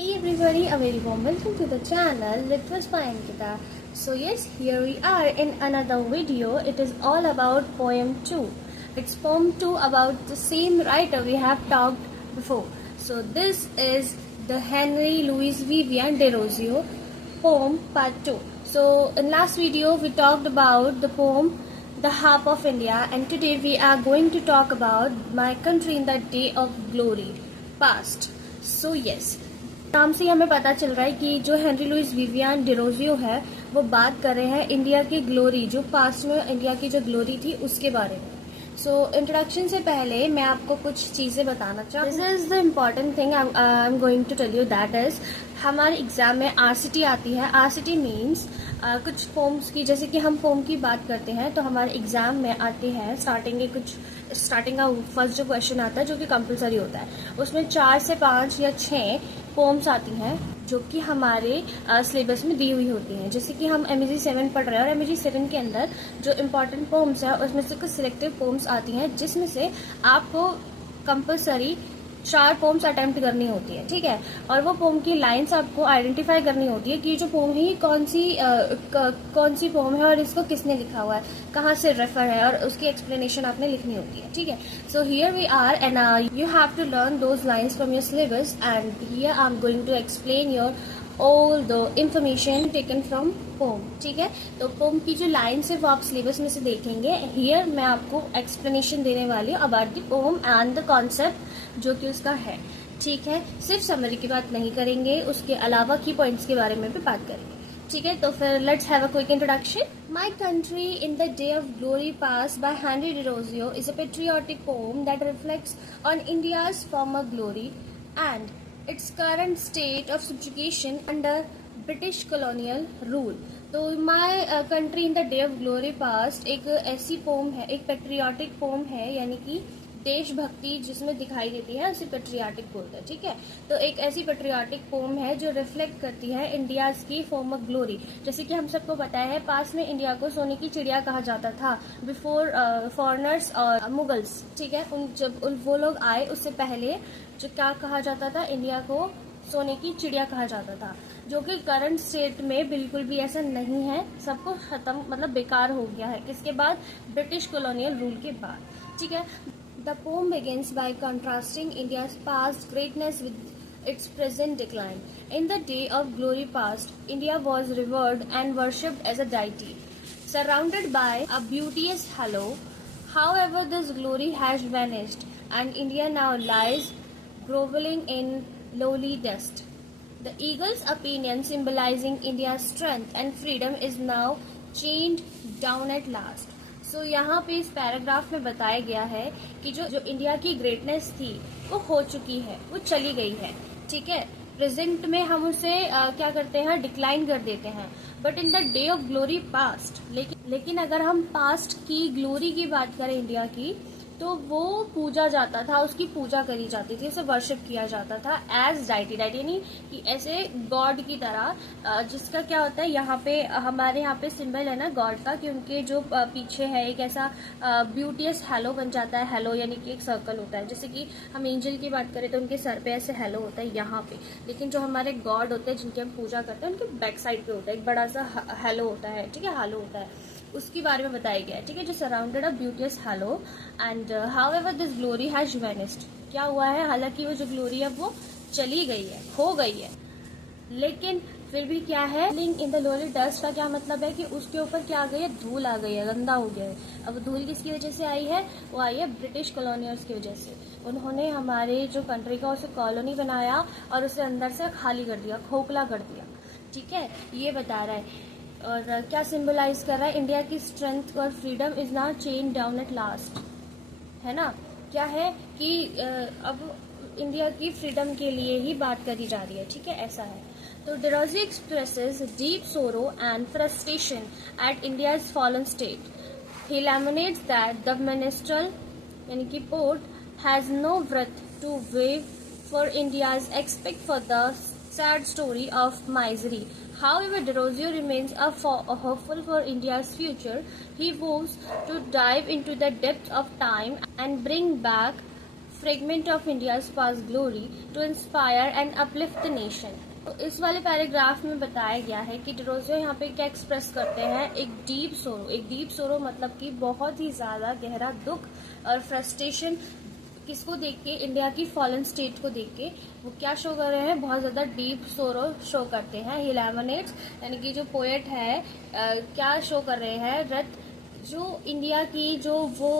Hey everybody, a very warm welcome to the channel Litwas by Ankita. So yes, here we are in another video. It is all about poem 2. It's poem 2 about the same writer we have talked before. So this is the Henry Louis Vivian Desrosiers poem part 2. So in last video we talked about the poem The Harp of India, and today we are going to talk about My Country in the Day of Glory Past. So yes, नाम से हमें पता चल रहा है कि जो Henry Louis Vivian Derozio है वो बात कर रहे हैं इंडिया की ग्लोरी, जो पास्ट में इंडिया की जो ग्लोरी थी उसके बारे में। सो इंट्रोडक्शन से पहले मैं आपको कुछ चीज़ें बताना चाहूँ। This is the important thing I am going to tell you, that is हमारे एग्जाम में आरसीटी आती है। आरसीटी मीन्स कुछ पोम्स की, जैसे कि हम पोम की बात करते हैं तो हमारे एग्जाम में आते हैं स्टार्टिंग का फर्स्ट जो क्वेश्चन आता है जो कि कंपलसरी होता है, उसमें 4 से 5 या 6 पोम्स आती हैं जो कि हमारे सिलेबस में दी हुई होती हैं। जैसे कि हम एमएजी 7 पढ़ रहे हैं और एमएजी 7 के अंदर जो इम्पोर्टेंट पोम्स है उसमें से कुछ सिलेक्टिव पोम्स आती हैं जिसमें से आपको कंपलसरी 4 पोम्स अटेम्प्ट करनी होती है, ठीक है। और वो पोम की लाइंस आपको आइडेंटिफाई करनी होती है कि जो पोम है ये कौन सी पोम है और इसको किसने लिखा हुआ है, कहाँ से रेफर है, और उसकी एक्सप्लेनेशन आपने लिखनी होती है, ठीक है। So here we are and you have to learn those lines from your syllabus and here I am going to explain your all the information taken from poem, ठीक है। तो पोम की जो लाइन्स है वो आप सिलेबस में से देखेंगे। हियर मैं आपको एक्सप्लेनेशन देने वाली हूँ about the pome and the concept जो कि उसका है, ठीक है। सिर्फ समरी की बात नहीं करेंगे, उसके अलावा की पॉइंट्स के बारे में भी बात करेंगे, ठीक है। तो फिर let's have a quick introduction. My country in the day of glory past by Henry Derozio is a patriotic poem that reflects on India's former glory and its current state of subjugation under British colonial rule। तो माई country in the day of glory past एक ऐसी pome है, एक patriotic pome है, यानी कि देशभक्ति जिसमें दिखाई देती है उसे पेट्रियाटिक बोलते हैं, ठीक है। तो एक ऐसी पेट्रियाटिक पोम है जो रिफ्लेक्ट करती है इंडियाज की फॉर्मर ग्लोरी। जैसे कि हम सबको पता है पास में इंडिया को सोने की चिड़िया कहा जाता था बिफोर फॉरेनर्स और मुगल्स, ठीक है। जब वो लोग आए उससे पहले जो क्या कहा जाता था, इंडिया को सोने की चिड़िया कहा जाता था, जो कि करंट स्टेट में बिल्कुल भी ऐसा नहीं है। सबको खत्म, मतलब बेकार हो गया है, किसके बाद? ब्रिटिश कॉलोनियल रूल के बाद, ठीक है। The pome begins bye contrasting India's past greatness with its present decline. In the day of glory past, India was revered and worshipped as a deity, surrounded by a beauteous halo. However, this glory has vanished, and India now lies groveling in lowly dust. The eagle's opinion, symbolizing India's strength and freedom, is now chained down at last. So यहाँ पे इस paragraph में बताया गया है कि जो India की ग्रेटनेस थी वो हो चुकी है, वो चली गई है, ठीक है। प्रेजेंट में हम उसे क्या करते हैं, डिक्लाइन कर देते हैं। But in the day of glory past, लेकिन अगर हम पास्ट की ग्लोरी की बात करें इंडिया की, तो वो पूजा जाता था, उसकी पूजा करी जाती थी, उसे वर्शिप किया जाता था एज डाइटी यानी कि ऐसे गॉड की तरह, जिसका क्या होता है यहाँ पे, हमारे यहाँ पे सिंबल है ना गॉड का, कि उनके जो पीछे है एक ऐसा ब्यूटीएस हेलो बन जाता है। हेलो यानी कि एक सर्कल होता है, जैसे कि हम एंजल की बात करें तो उनके सर पे ऐसे हेलो होता है यहाँ पे, लेकिन जो हमारे गॉड होते हैं जिनकी हम पूजा करते हैं उनके बैक साइड पे होता है एक बड़ा सा हेलो होता है, ठीक है, हालो होता है, उसके बारे में बताया गया है, ठीक है, जो surrounded a beauteous halo and however this glory has vanished. क्या हुआ है, हालांकि वो जो ग्लोरी है वो चली गई है, खो गई है, लेकिन फिर भी क्या है, लिंग इन द लोली डस्ट का क्या मतलब है कि उसके ऊपर क्या आ गई है, धूल आ गई है, गंदा हो गया है। अब धूल किसकी वजह से आई है, वो आई है ब्रिटिश कॉलोनियर्स की वजह से। उन्होंने हमारे जो कंट्री का उसे कॉलोनी बनाया और उसे अंदर से खाली कर दिया, खोखला कर दिया, ठीक है। ये बता रहा है और क्या सिंबलाइज कर रहा है, इंडिया की स्ट्रेंथ और freedom is now chain down at last, है ना। क्या है कि अब इंडिया की फ्रीडम के लिए ही बात करी जा रही है, ठीक है, ऐसा है। तो Derozio expresses deep sorrow and frustration at India's fallen state. He laments that the minstrel यानी कि poet has no wreath to weave for India's expect for the sad story of misery. However, Desrosiers remains hopeful for India's future. He vows to dive into the depths of time and bring back fragment of India's past glory to inspire and uplift the nation. तो इस वाले paragraph में बताया गया है कि डिरोजियो यहाँ पे क्या एक्सप्रेस करते हैं, एक डीप सोरो मतलब कि बहुत ही ज्यादा गहरा दुख और फ्रस्ट्रेशन। किसको देख के? इंडिया की फॉलन स्टेट को देख के वो क्या शो कर रहे हैं, बहुत ज्यादा डीप सोरो शो करते हैं। ही लैमिनेट्स यानी कि जो पोएट है क्या शो कर रहे हैं, रथ जो इंडिया की जो वो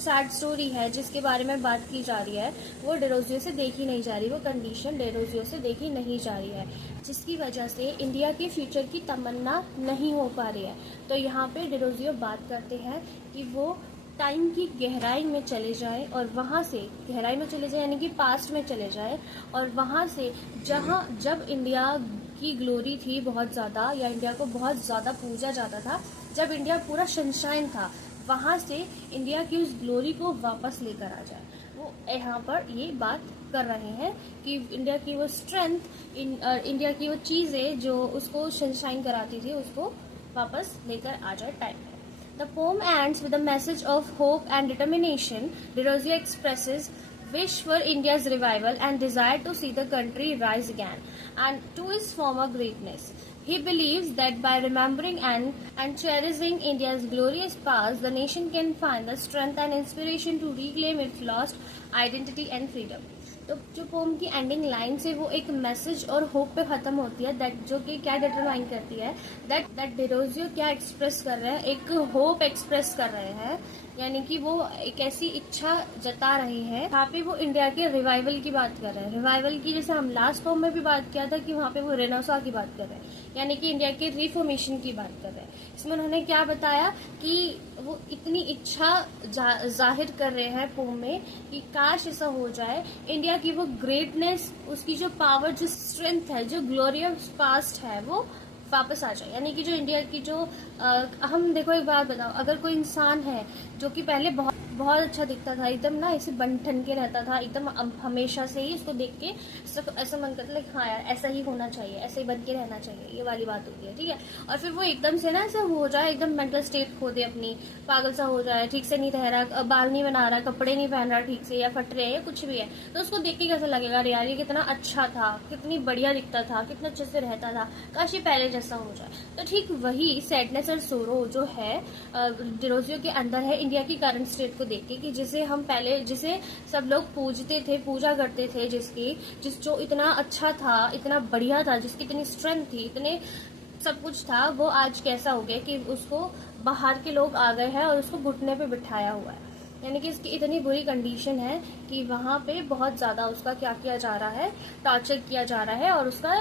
सैड स्टोरी है जिसके बारे में बात की जा रही है वो डिरोजियो से देखी नहीं जा रही, वो कंडीशन डिरोजियो से देखी नहीं जा रही है, जिसकी वजह से इंडिया के फ्यूचर की तमन्ना नहीं हो पा रही है। तो यहाँ पे डिरोजियो बात करते हैं कि वो टाइम की गहराई में चले जाए और वहाँ से गहराई में चले जाए यानी कि पास्ट में चले जाए और वहाँ से जब इंडिया की ग्लोरी थी बहुत ज़्यादा, या इंडिया को बहुत ज़्यादा पूजा जाता था, जब इंडिया पूरा सनशाइन था, वहाँ से इंडिया की उस ग्लोरी को वापस लेकर आ जाए। वो यहाँ पर ये बात कर रहे हैं कि इंडिया की वो स्ट्रेंथ, इंडिया की वो चीज़ें जो उसको सनशाइन कराती थी उसको वापस लेकर आ जाए टाइम में। The poem ends with a message of hope and determination. Derozio expresses wish for India's revival and desire to see the country rise again and to its former greatness. He believes that by remembering and cherishing India's glorious past, the nation can find the strength and inspiration to reclaim its lost identity and freedom. तो जो pome की ending line से वो एक message और hope पे खत्म होती है, दैट जो कि क्या डिटरमाइन करती है, दैट डिरोजियो क्या एक्सप्रेस कर रहे हैं, एक होप एक्सप्रेस कर रहे हैं, यानी कि वो एक ऐसी इच्छा जता रहे हैं। यहाँ पे वो इंडिया के रिवाइवल की बात कर रहे हैं, रिवाइवल की, जैसे हम लास्ट पोम में भी बात किया था कि वहाँ पे वो रेनेसां की बात कर रहे हैं, यानी कि इंडिया के रिफॉर्मेशन की बात कर रहे हैं। इसमें उन्होंने क्या बताया कि वो इतनी इच्छा जाहिर कर रहे हैं पोम में कि काश ऐसा हो जाए, इंडिया की वो ग्रेटनेस, उसकी जो पावर, जो स्ट्रेंथ है, जो ग्लोरियस पास्ट है वो वापस आ जाए। यानी कि जो इंडिया की जो हम देखो, एक बात बताओ, अगर कोई इंसान है जो कि पहले बहुत अच्छा दिखता था, एकदम ना ऐसे बन ठन के रहता था, एकदम हमेशा से ही उसको देख के ऐसा मन करता है हाँ यार ऐसा ही होना चाहिए, ऐसे ही बन के रहना चाहिए, ये वाली बात होती है, ठीक है। और फिर वो एकदम से ना ऐसा हो जाए, एकदम मेंटल स्टेट खो दे अपनी, पागल सा हो जाए, ठीक से नहीं रह रहा, बाल नहीं बना रहा, कपड़े नहीं पहन रहा ठीक से, या फट रहे, या कुछ भी है, तो उसको देख के कैसा लगेगा, यार ये कितना अच्छा था, कितनी बढ़िया दिखता था, कितना अच्छे से रहता था, काश ये पहले जैसा हो जाए। तो ठीक वही सैडनेस और सोरो जो है डिरोजियो के अंदर है इंडिया की करंट स्टेट को देख के, कि जिसे हम पहले, जिसे सब लोग पूजते थे, पूजा करते थे, जो इतना अच्छा था, इतना बढ़िया था, जिसकी इतनी स्ट्रेंथ थी, इतने सब कुछ था, वो आज कैसा हो गया कि उसको बाहर के लोग आ गए हैं और उसको घुटने पे बिठाया हुआ है। यानी कि इसकी इतनी बुरी कंडीशन है कि वहाँ पे बहुत ज़्यादा उसका क्या किया जा रहा है, टॉर्चर किया जा रहा है और उसका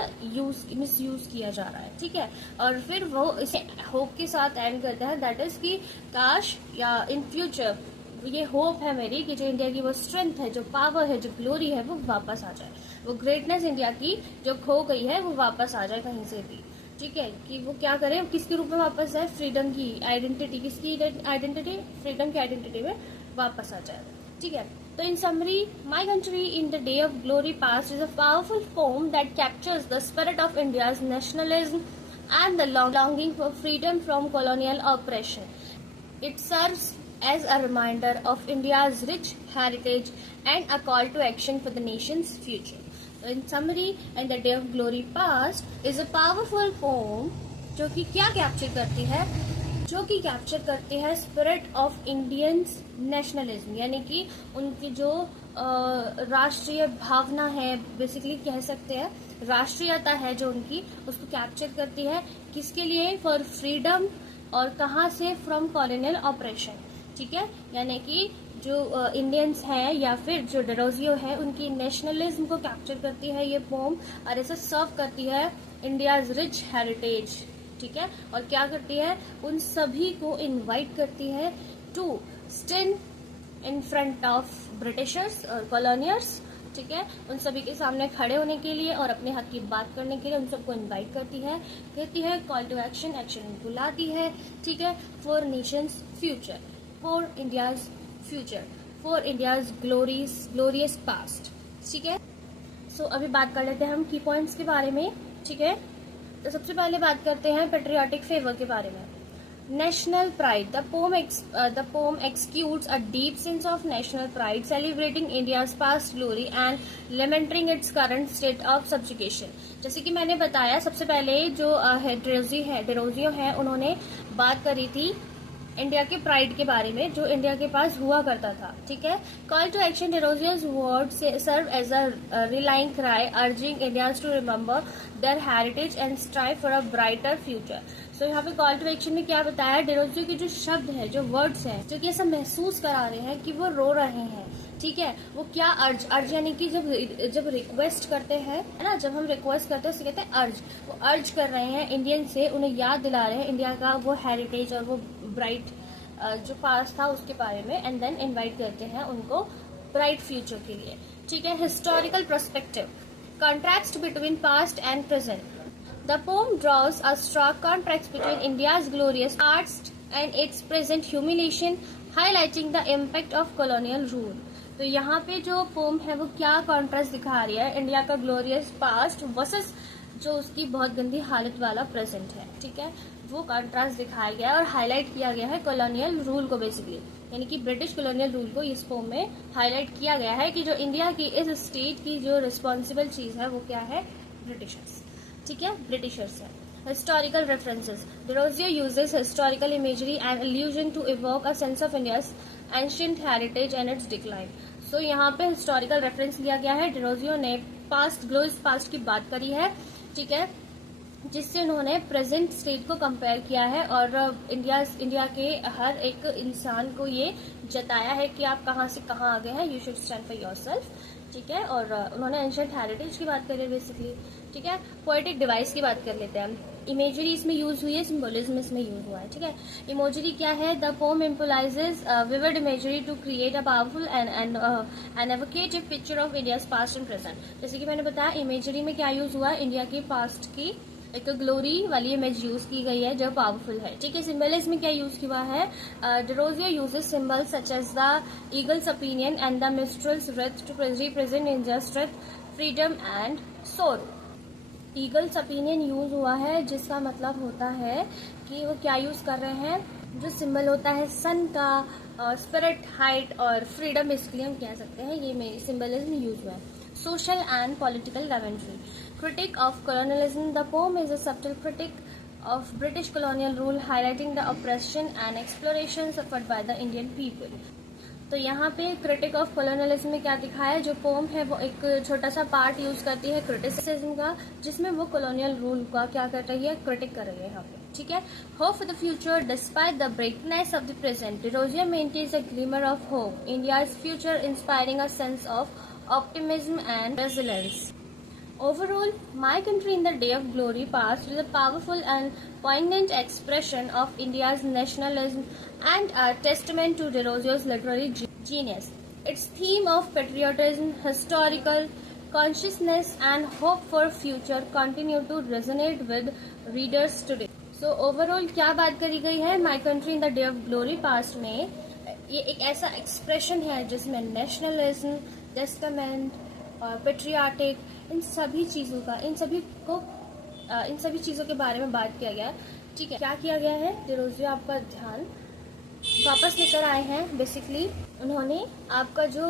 मिसयूज किया जा रहा है, ठीक है। और फिर वो इसे होप के साथ एंड करते हैं, दैट इज कि काश या इन फ्यूचर ये होप है मेरी कि जो इंडिया की वो स्ट्रेंथ है, जो पावर है, जो ग्लोरी है, वो वापस आ जाए, वो ग्रेटनेस इंडिया की जो खो गई है वो वापस आ जाए कहीं से भी, ठीक है। कि वो क्या करें, किसके रूप में वापस आए, फ्रीडम की आइडेंटिटी, किसकी आइडेंटिटी, फ्रीडम की आइडेंटिटी में वापस आ जाए, ठीक है। तो in summary, my country in the day of glory past is a powerful poem that captures the spirit of India's nationalism and the longing for freedom from colonial oppression. It serves as a reminder of India's rich heritage and a call to action for the nation's future. So in summary, and the Day of Glory Past is a powerful poem जो कि क्या capture करती है, जो कि capture करती है spirit of Indians nationalism, यानी कि उनकी जो राष्ट्रीय भावना है, बेसिकली कह सकते हैं राष्ट्रीयता है जो उनकी, उसको कैप्चर करती है, किसके लिए, फॉर फ्रीडम, और कहाँ से, फ्रॉम कॉलोनियल ऑपरेशन, ठीक है। यानी कि जो इंडियंस हैं या फिर जो डिरोजियो है उनकी नेशनलिज्म को कैप्चर करती है ये पोम, और ऐसे सर्व करती है इंडियाज रिच हेरिटेज, ठीक है। और क्या करती है, उन सभी को इनवाइट करती है to stand in front of Britishers और कॉलोनियर्स, ठीक है, उन सभी के सामने खड़े होने के लिए और अपने हक की बात करने के लिए उन सबको इनवाइट करती है, कहती है कॉल टू एक्शन, एक्शन बुलाती है, ठीक है, for Nations future, for India's future, for India's glorious past, ठीक है। सो अभी बात कर लेते हैं हम की पॉइंट्स के बारे में, ठीक है। तो सबसे पहले बात करते हैं पेट्रियाटिक फेवर के बारे में। national pride. The poem exudes a deep sense of national pride, celebrating India's past glory and lamenting its current state of subjugation. जैसे कि मैंने बताया, सबसे पहले जो डेरोजियो है, उन्होंने बात करी थी इंडिया के प्राइड के बारे में जो इंडिया के पास हुआ करता था. ठीक है. Call to action. Derozio's words serve as a rallying cry urging Indians to remember their heritage and strive for a brighter future. So यहाँ पे कॉल टू एक्शन में क्या बताया, डेरोजियो के जो शब्द है, जो वर्ड्स हैं, जो कि ऐसा महसूस करा रहे हैं कि वो रो रहे हैं. ठीक है. वो क्या अर्ज यानी कि जब रिक्वेस्ट करते हैं, है ना, जब हम रिक्वेस्ट करते हैं उसे कहते हैं अर्ज. वो अर्ज कर रहे हैं इंडियन से, उन्हें याद दिला रहे हैं इंडिया का वो हेरिटेज और वो ब्राइट जो पास था उसके बारे में, एंड देन इनवाइट करते हैं उनको ब्राइट फ्यूचर के लिए. ठीक है. Historical perspective. Contrast between past and present. The poem draws a stark contrast between India's glorious past and its present humiliation, highlighting the impact of colonial rule. तो यहाँ पे जो पोम है वो क्या कॉन्ट्रास्ट दिखा रही है, इंडिया का ग्लोरियस पास्ट वर्सेस जो उसकी बहुत गंदी हालत वाला प्रेजेंट है. ठीक है. वो कॉन्ट्रास्ट दिखाया गया है और हाईलाइट किया गया है कॉलोनियल रूल को, बेसिकली यानी कि ब्रिटिश कॉलोनियल रूल को इस पोम में हाईलाइट किया गया है कि जो इंडिया की इस स्टेट की जो रिस्पॉन्सिबल चीज है वो क्या है, ब्रिटिशर्स. ठीक है. ब्रिटिशर्स है. Historical references. Derozio uses historical imagery and allusion to evoke a sense of India's ancient heritage and its decline. So यहाँ पे historical reference लिया गया है. डेरोजियो ने पास्ट, ग्लोरियस पास्ट की बात करी है. ठीक है. जिससे उन्होंने प्रेजेंट स्टेट को कंपेयर किया है और इंडिया के हर एक इंसान को ये जताया है कि आप कहाँ से कहाँ आ गए हैं, you should stand for yourself. ठीक है. और उन्होंने एंशिएंट हेरिटेज की बात करी है बेसिकली. ठीक है. पोएटिक डिवाइस की बात कर लेते हैं. इमेजरी इसमें यूज हुई है, सिंबोलिज्म इसमें यूज हुआ है. ठीक है. इमेजरी क्या है, the poem employs vivid imagery to create a powerful and evocative picture of India's past and present. जैसे कि मैंने बताया, इमेजरी में क्या यूज हुआ है, इंडिया की पास्ट की एक ग्लोरी वाली इमेज यूज की गई है जो पावरफुल है. ठीक है. सिंबलिज्म में क्या यूज हुआ है, Derozio uses symbols such as the eagle's opinion and the minstrel's wreath to represent India's strength, freedom and sorrow. Eagle's opinion use हुआ है जिसका मतलब होता है कि वो क्या यूज कर रहे हैं, जो सिंबल होता है सन का, स्पिरिट, हाइट और फ्रीडम, इसके लिए हम कह सकते हैं ये सिंबलिज्म यूज हुआ है. Social and political commentary. Critique of colonialism. The poem is a subtle critique of British colonial rule, highlighting the oppression and exploration suffered by the Indian people. तो यहाँ पे क्रिटिक ऑफ कॉलोनियलिज्म में क्या दिखाया है, जो पोम है वो एक छोटा सा पार्ट यूज करती है क्रिटिसिज्म का, जिसमें वो कॉलोनियल रूल का क्या कर रही है, क्रिटिक कर रही है यहाँ पे. ठीक है. Hope for the future despite the brokenness of the present. Derozio maintains a glimmer of hope. India's future inspiring a sense of optimism and resilience. Overall, My Country in the Day of Glory passed with a powerful and poignant expression of India's nationalism and a testament to Derozio's literary genius. Its theme of patriotism, historical consciousness and hope for future continue to resonate with readers today. So overall क्या बात करी गई है My Country in the Day of Glory passed में, ये एक ऐसा expression है जिसमें नेशनलिज्म, टेस्टामेंट और पेट्रियाटिक, इन सभी चीजों के बारे में बात किया गया. ठीक है. क्या किया गया है, डेरोजियो आपका ध्यान वापस लेकर आए हैं. बेसिकली उन्होंने आपका जो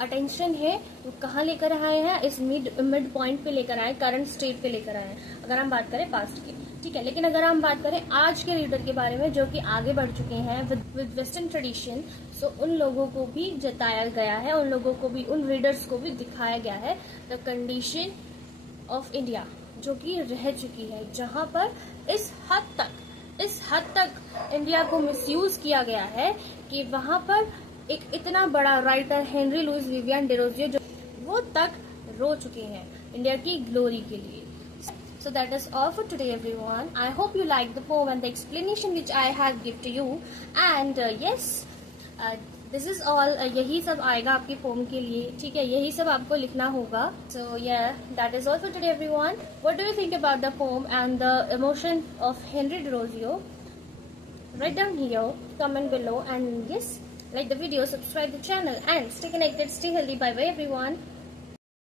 अटेंशन है वो कहाँ लेकर आए हैं, इस मिड पॉइंट पे लेकर आए, करंट स्टेट पे लेकर आए हैं, अगर हम बात करें पास्ट की. ठीक है. लेकिन अगर हम बात करें आज के रीडर के बारे में जो कि आगे बढ़ चुके हैं विद वेस्टर्न ट्रेडिशन, सो उन लोगों को भी जताया गया है, उन लोगों को भी, उन रीडर्स को भी दिखाया गया है द कंडीशन ऑफ इंडिया जो कि रह चुकी है, जहां पर इस हद तक इंडिया को मिसयूज किया गया है कि वहां पर एक इतना बड़ा राइटर हेनरी लुइस विवियन डेरोजियो जो वो तक रो चुके हैं इंडिया की ग्लोरी के लिए. So that is all for today everyone. I hope you liked the poem and the explanation which I have given to you. And yes, this is all. यही सब आएगा आपकी पोम के लिए. ठीक है. यही सब आपको लिखना होगा. So yeah, that is all for today everyone. What do you think about the poem and the emotion of Henry Derozio? Write down here, comment below, and yes, like the video, subscribe the channel, and stay connected, stay healthy. Bye bye everyone.